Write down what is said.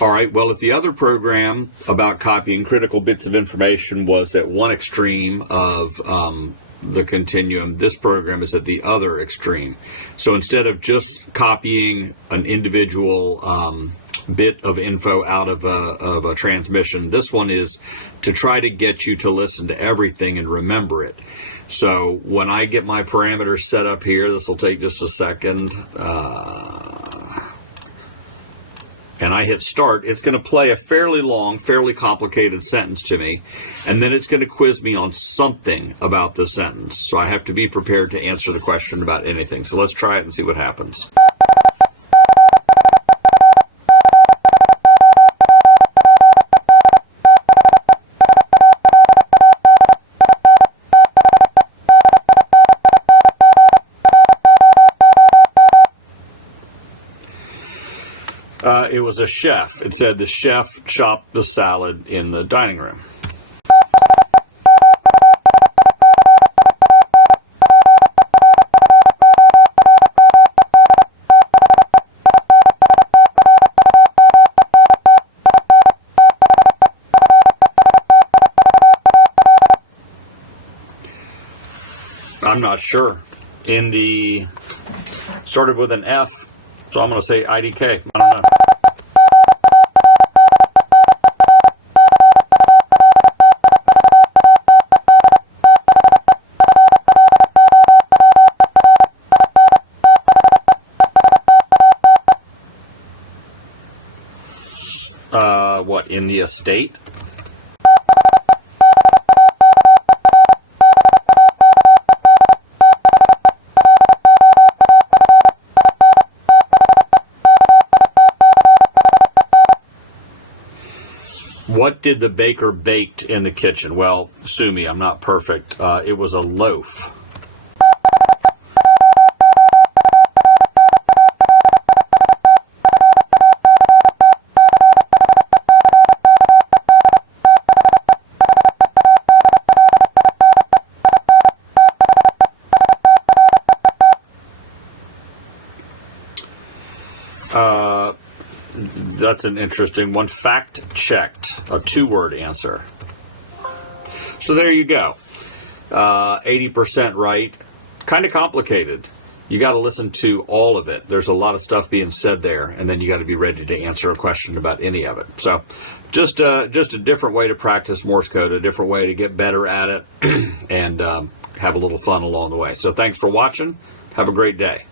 All right, well, if the other program about copying critical bits of information was at one extreme of the continuum, this program is at the other extreme. So instead of just copying an individual bit of info out of a transmission, this one is to try to get you to listen to everything and remember it. So when I get my parameters set up here, this will take just a second, and I hit start, it's going to play a fairly long, fairly complicated sentence to me, and then it's going to quiz me on something about the sentence. So I have to be prepared to answer the question about anything. So let's try it and see what happens. It was a chef. It said the chef chopped the salad in the dining room. I'm not sure. Started with an F, so I'm going to say IDK. I don't know. What, in the estate? What did the baker bake in the kitchen? Well, sue me, I'm not perfect. It was a loaf. That's an interesting one. Fact checked, a 2-word answer. So there you go. 80% right. Kind of complicated. You got to listen to all of it. There's a lot of stuff being said there, and then you got to be ready to answer a question about any of it. So just a different way to practice Morse code, a different way to get better at it, and have a little fun along the way. So thanks for watching. Have a great day.